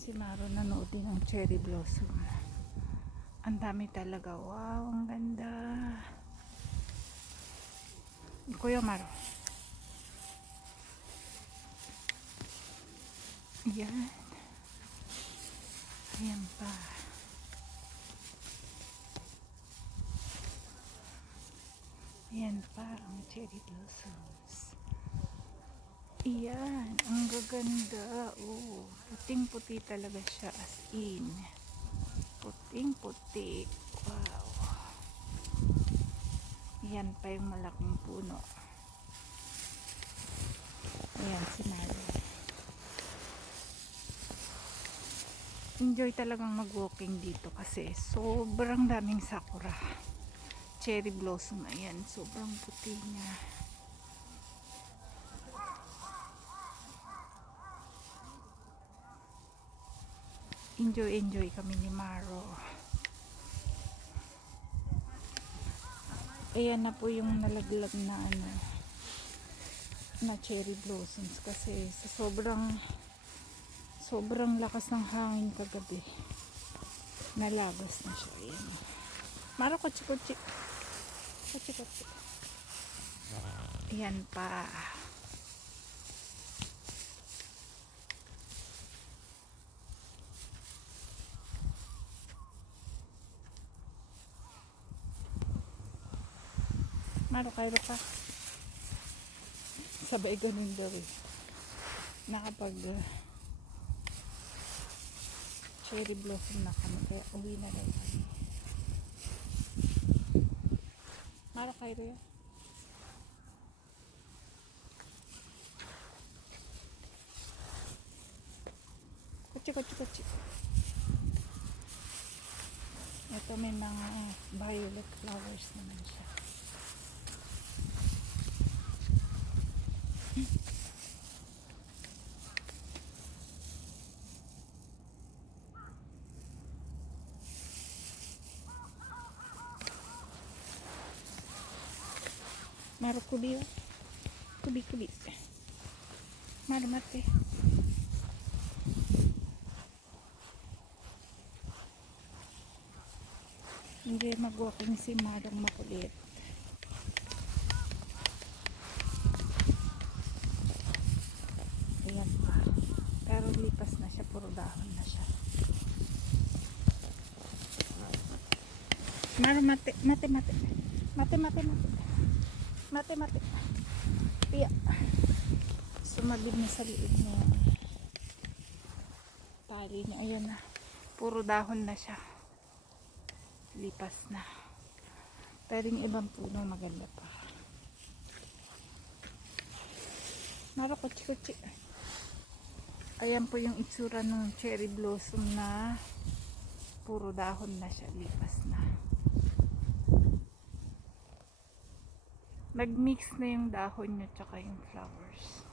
Si Maro nanood din ng cherry blossom. Ang dami talaga. Wow, ang ganda. Kuya Maro. Ayan. Ayan pa. Ayan pa ang cherry blossoms. Ayan. Ang gaganda. Oh, puting-puti talaga siya as in. Puting-puti. Wow. Ayan pa yung malaking puno. Ayan si Maro. Enjoy talagang mag-walking dito kasi sobrang daming sakura. Cherry blossom. Ayan, sobrang puti niya. Enjoy kami ni Maro. Ayan na po yung nalaglag na na cherry blossoms kasi sa sobrang lakas ng hangin kagabi nalabas na siya. Ayan. Maro, kutsi. Ayan pa. Maro, kairo ka. Sabay ganun daw eh. Nakapag cherry blossom na kami kaya uwi na daw kami. Maro, kairo yan. Kutsi. Ito may mga violet flowers naman siya. Maro, kubi. Maro, mate. Hindi mag-walking si Marong makulit. Ayan pa. Pero lipas na siya, puro dahon na siya. Maro, mate. Piya. Sumabid na sa liig niya. Tali niya. Ayan na. Puro dahon na siya. Lipas na. Pero yung ibang puno maganda pa. Maro, kutsi. Ayan po yung itsura ng cherry blossom na puro dahon na siya. Lipas na. Nagmix na yung dahon niya tsaka yung flowers.